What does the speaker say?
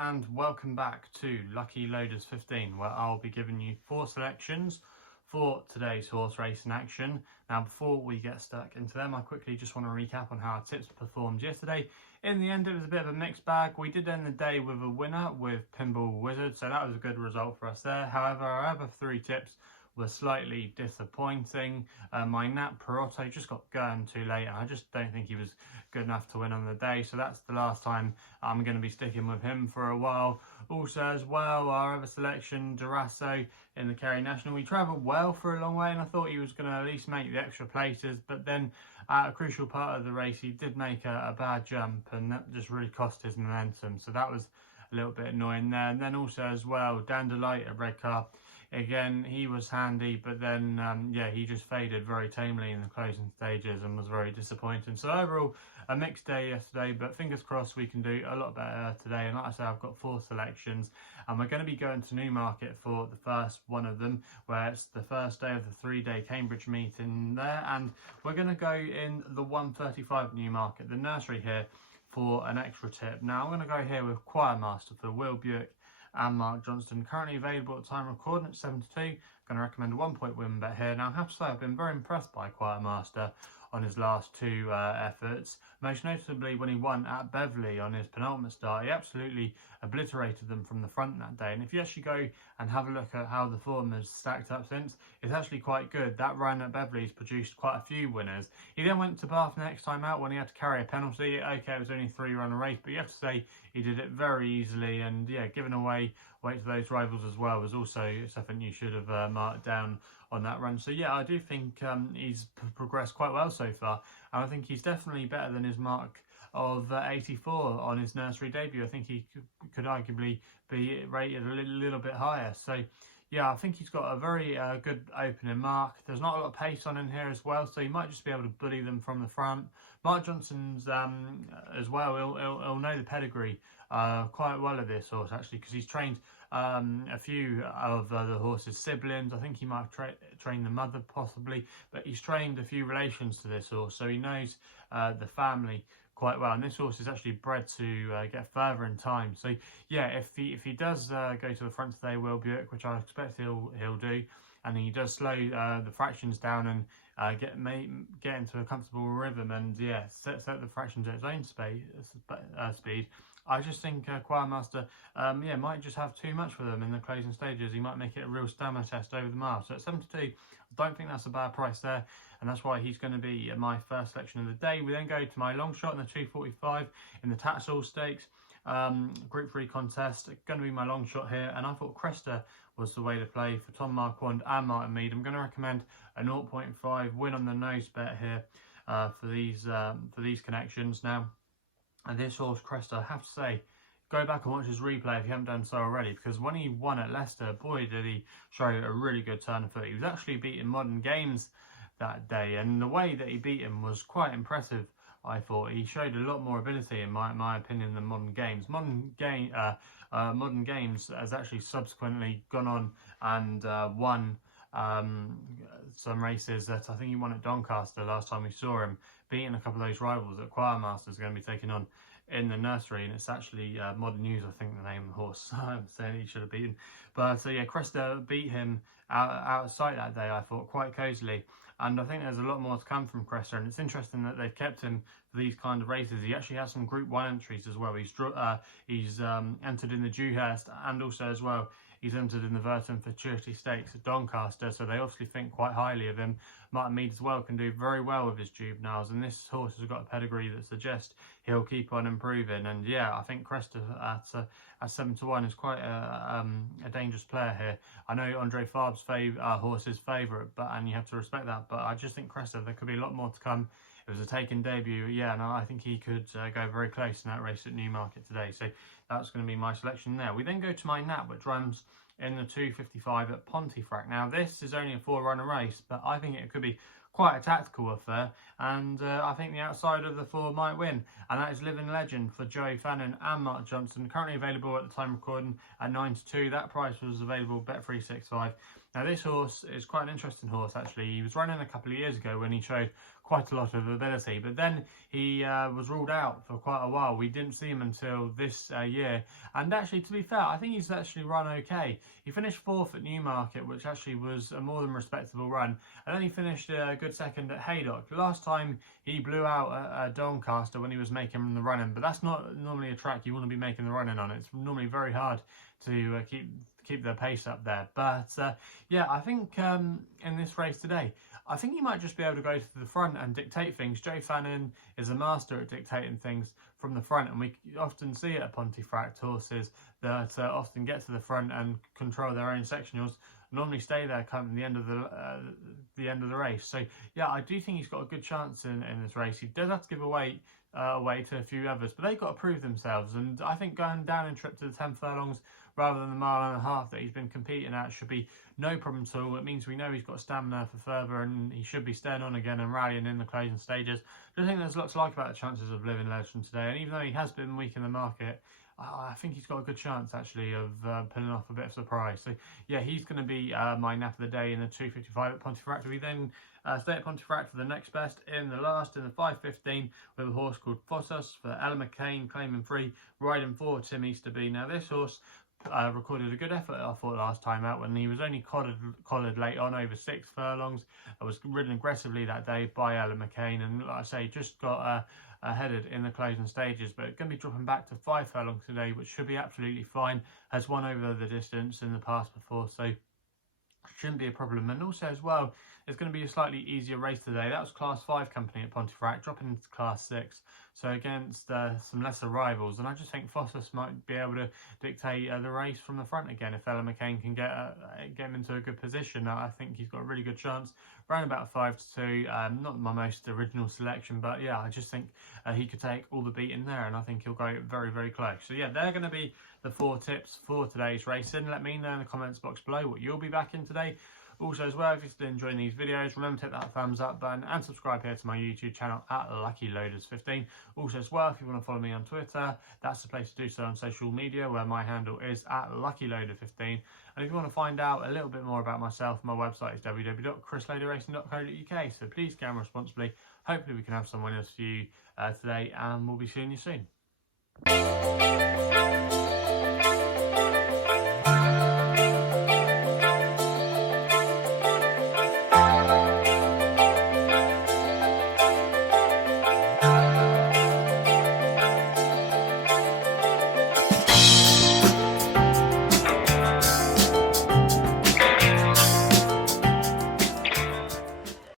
and welcome back to Lucky Loaders 15, where I'll be giving you 4 selections for today's horse racing action. Now before we get stuck into them, I quickly just want to recap on how our tips performed yesterday. In the end, it was a bit of a mixed bag. We did end the day with a winner with Pinball Wizard, so that was a good result for us there. However, our other 3 tips were slightly disappointing. My Nat Perotto just got going too late, and I just don't think he was good enough to win on the day, so that's the last time I'm going to be sticking with him for a while. Also as well, our other selection, Durasso in the Kerry National, he travelled well for a long way, and I thought he was going to at least make the extra places, but then at a crucial part of the race he did make a bad jump, and that just really cost his momentum, so that was a little bit annoying there. And then also as well, Dandelight at Redcar, again, he was handy, but then, he just faded very tamely in the closing stages and was very disappointing. So overall, a mixed day yesterday, but fingers crossed we can do a lot better today. And like I said, I've got 4 selections, and we're going to be going to Newmarket for the first one of them, where it's the first day of the 3-day Cambridge meeting there. And we're going to go in the 135 Newmarket, the nursery here, for an extra tip. Now I'm going to go here with Choirmaster for Will Buick and Mark Johnston, currently available at time recording at 7 to 2. Going to recommend a 1-point win bet here. Now I have to say I've been very impressed by Choirmaster on his last 2 efforts, most notably when he won at Beverley on his penultimate start. He absolutely obliterated them from the front that day, and if you actually go and have a look at how the form has stacked up since, it's actually quite good. That run at Beverley's produced quite a few winners. He then went to Bath next time out when he had to carry a penalty. Okay, it was only a 3-run race, but you have to say he did it very easily, and yeah, giving away weight to those rivals as well was also something you should have marked down on that run. So yeah, I do think he's progressed quite well so far, and I think he's definitely better than his mark of 84 on his nursery debut. I think he could arguably be rated a little bit higher. So yeah, I think he's got a very good opening mark. There's not a lot of pace on in here as well, so you might just be able to bully them from the front. Mark Johnston's as well, he'll know the pedigree quite well of this horse, actually, because he's trained a few of the horse's siblings. I think he might have trained the mother possibly, but he's trained a few relations to this horse, so he knows the family quite well, and this horse is actually bred to get further in time. So yeah, if he does go to the front today, Will Buick, which I expect he'll do, and he does slow the fractions down and get into a comfortable rhythm, and yeah, set the fractions at its own speed. I just think Choirmaster might just have too much for them in the closing stages. He might make it a real stamina test over the mile. So at 7 to 2, I don't think that's a bad price there, and that's why he's going to be my first selection of the day. We then go to my Longshot in the 245 in the Tattersall Stakes Group 3 contest. Going to be my Longshot here, and I thought Cresta was the way to play for Tom Marquand and Martin Mead. I'm going to recommend a 0.5 win on the nose bet here for these connections. Now, and this horse Cresta, I have to say, go back and watch his replay if you haven't done so already, because when he won at Leicester, boy did he show a really good turn of foot. He was actually beating Modern Games that day, and the way that he beat him was quite impressive. I thought he showed a lot more ability, in my opinion, than Modern Games. Modern Games has actually subsequently gone on and won some races. That I think he won at Doncaster last time we saw him, beating a couple of those rivals that Choirmaster is going to be taking on in the nursery, and it's actually Modern News, I think, the name of the horse. I'm saying he should have beaten, but so yeah, Cresta beat him out of sight that day, I thought, quite cosily, and I think there's a lot more to come from Cresta, and it's interesting that they've kept him for these kind of races. He actually has some Group 1 entries as well. He's entered in the Dewhurst, and also as well he's entered in the Verton Futurity Stakes at Doncaster, so they obviously think quite highly of him. Martin Mead as well can do very well with his juveniles, and this horse has got a pedigree that suggests he'll keep on improving. And yeah, I think Cresta at 7 to 1 is quite a dangerous player here. I know Andre Farb's horse's favourite, and you have to respect that, but I just think Cresta, there could be a lot more to come. It was a taken debut, yeah, and I think he could go very close in that race at Newmarket today. So that's going to be my selection there. We then go to my Nat, which runs in the 255 at Pontefract. Now, this is only a 4-runner race, but I think it could be quite a tactical affair, and I think the outside of the 4 might win, and that is Living Legend for Joey Fannin and Mark Johnston, currently available at the time recording at 9 to 2. That price was available Bet365. Now, this horse is quite an interesting horse, actually. He was running a couple of years ago when he showed quite a lot of ability. But then he was ruled out for quite a while. We didn't see him until this year. And actually, to be fair, I think he's actually run okay. He finished 4th at Newmarket, which actually was a more than respectable run. And then he finished a good 2nd at Haydock. Last time he blew out Doncaster when he was making the run-in. But that's not normally a track you want to be making the run-in on. It's normally very hard to keep the pace up there. But yeah, I think in this race today, I think he might just be able to go to the front and dictate things. Joe Fannin is a master at dictating things from the front, and we often see it at Pontefract horses that often get to the front and control their own section. You'll normally stay there come the end of the end of the race. So yeah, I do think he's got a good chance in this race. He does have to give away to a few others, but they've got to prove themselves. And I think going down in trip to the 10 furlongs rather than the 1.5 miles that he's been competing at should be no problem at all. It means we know he's got stamina for further, and he should be staying on again and rallying in the closing stages. I think there's lots to like about the chances of Living Legend today, and even though he has been weak in the market, I think he's got a good chance actually of pulling off a bit of surprise. So yeah, he's going to be my nap of the day in the 2:55 at Pontefract. We then stay at Pontefract for the next best in the 5:15 with a horse called Fossos for Ella McCain, claiming 3, riding for Tim Easterby. Now this horse recorded a good effort, I thought, last time out when he was only collared late on over 6 furlongs. I was ridden aggressively that day by Ella McCain, and like I say, just got headed in the closing stages, but going to be dropping back to 5 furlongs today, which should be absolutely fine. Has won over the distance in the past before, so shouldn't be a problem. And also as well, it's going to be a slightly easier race today. That was Class 5 company at Pontefract, dropping into Class 6, so against some lesser rivals. And I just think Fossos might be able to dictate the race from the front again if Ella McCain can get him into a good position. I think he's got a really good chance. Around about 5-2, not my most original selection, but yeah, I just think he could take all the beat in there, and I think he'll go very, very close. So yeah, they're going to be the 4 tips for today's racing. Let me know in the comments box below what you'll be backing today. Also as well, if you're still enjoying these videos, remember to hit that thumbs up button and subscribe here to my YouTube channel at LuckyLoaders15. Also as well, if you want to follow me on Twitter, that's the place to do so on social media, where my handle is at LuckyLoader15. And if you want to find out a little bit more about myself, my website is www.chrisloaderracing.co.uk. So please gamble responsibly. Hopefully we can have some winners for you today, and we'll be seeing you soon.